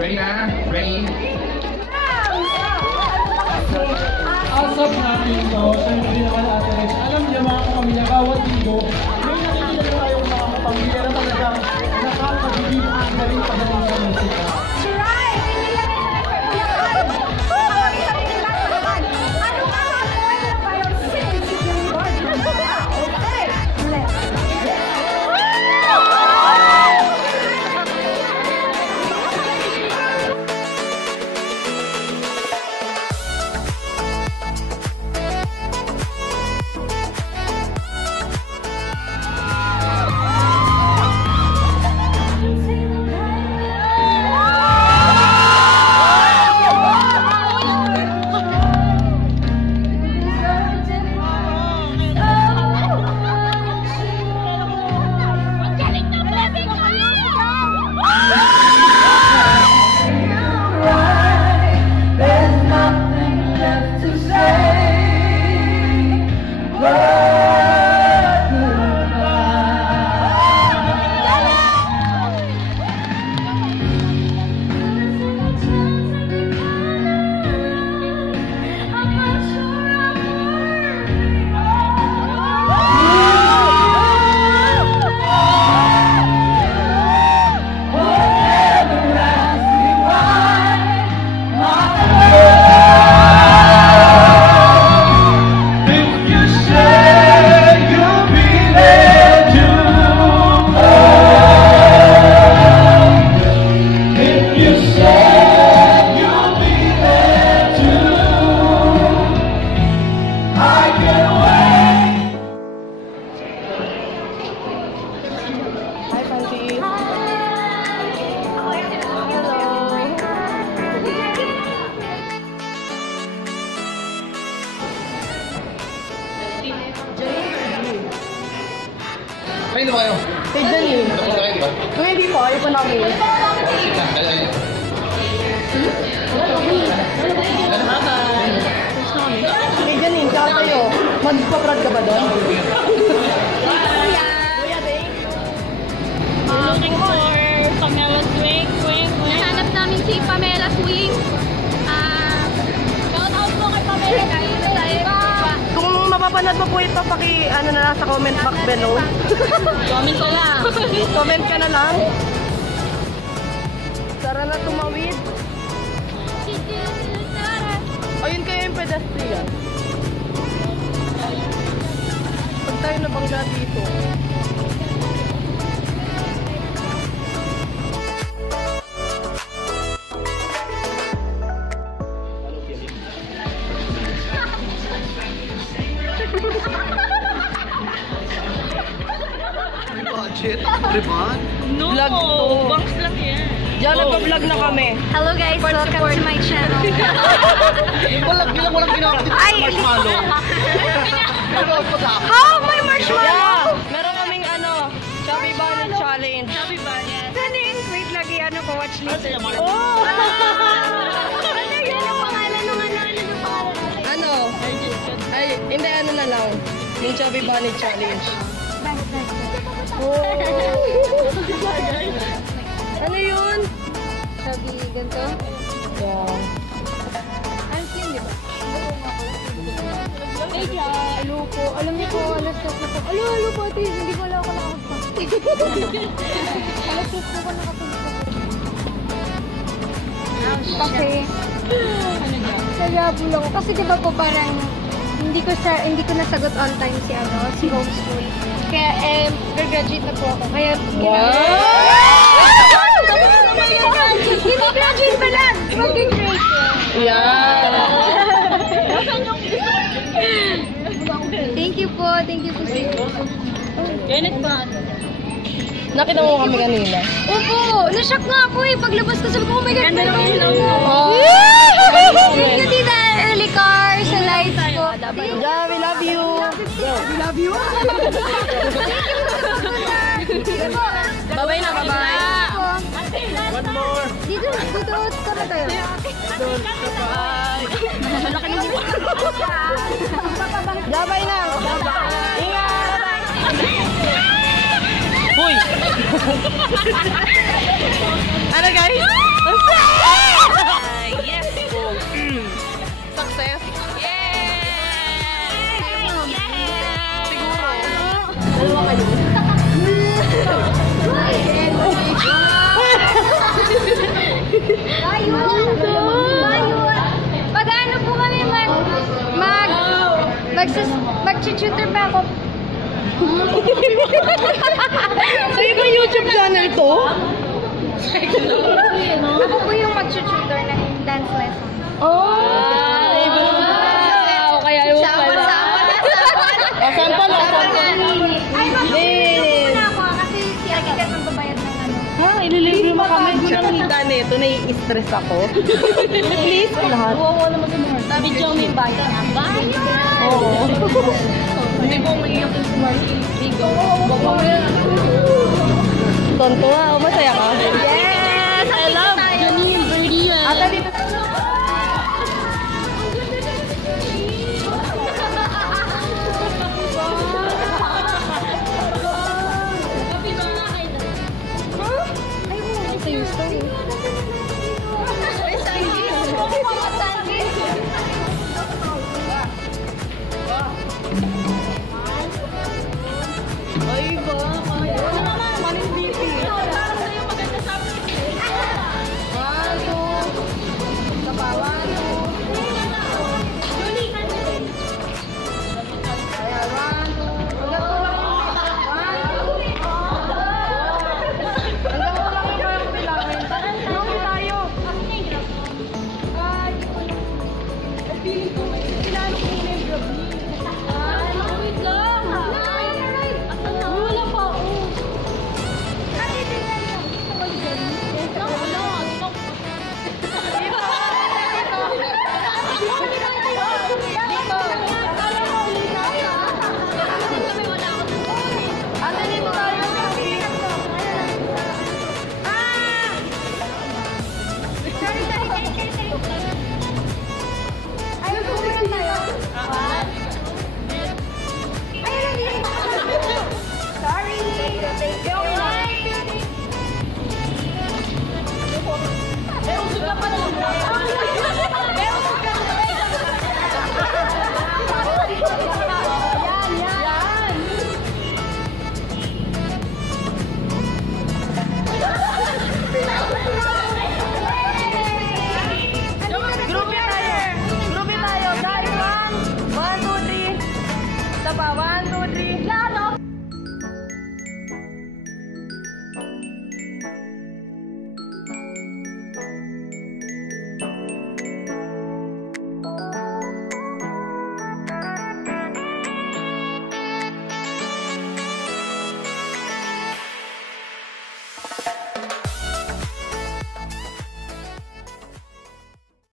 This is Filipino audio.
Ready na? Ready? Asap natin ito, siyempre naman Ate Rich. Alam niyo mga kapamilya, bawat linggo, may nakikita tayong mga kapamilya na talagang nakakabigil ang galing pagaling sa musika. Kayo na ba kayo? Kay Janine. Tapos na kayo, di ba? Kung hindi po, ayaw pa namin. Sit na, dala niyo. Kay Janine, tsaka tayo. Magpaprad ka ba doon? Kuya, thanks. Looking for Pamela Swing. Nahanap namin si Pamela Swing. Shout out po kay Pamela Swing. Kung mapapanood mo po ito, ano na lang sa comment box below. Comment ka lang. Comment ka na lang. Tara na tumawid. Ayun kayo yung pedestrian. Pag tayo nabangga dito. No, Vlog to. bangs lang yan. Diyan, nag-vlog na kami. Hello guys, welcome to my channel. Walang ginawa dito. Ay! Marshmallow. Oh, may marshmallow! Yeah! Meron kaming Chubby Bunny Challenge. Chubby Bunny. Wait, lagi ko, watch list. Oh! Ano yun ang pangalan nung Ano? Ay, hindi, na lang. Yung Chubby Bunny Challenge. Oh! Ano yun? Chubby, ganito? Yeah. Ang cute, di ba? Hello po. Alam niyo po, alas 10 na po. Hello po, ate. Hindi ko alam ako nakapagpa. Alas 10 po ko nakapunta. Kasi, nagabul ako. Kasi diba po parang, hindi ko nasagot on time si homeschool. Kaya, graduate na po ako. Kaya, graduate pa lang! Mag-graduate. Yan. Thank you po sir. Kenneth ba? Nakita mo kami kanina. Opo, na-shock nga ako eh. Paglabas ko sabi ko, oh my God, Ganda naman hello. Oh. Thank you, Tita Early Car sa lights po. Yeah, we love you. We love you. Bye-bye na, bye-bye. One more. Dito ka na tayo. Bye-bye na. Ingat. Hoy. Ano guys? Yes. Success. Dalawa kayo. Pag-ano po kami mag-tutor pa ako. So yung YouTube channel to? Ako po yung mag-tutor ng dance lesson. Wow! Kaya yung pala. Sample lang. Ay, mag-tutor na ako kasi si Agika ang babayad ng ano. Ha? Ililibre mo kami. Kung nakita nito, nai-stress ako. Please, lahat. Video mo yung bayad. Oo. Hindi ko umiiyak yung smart cake. Tonto ah.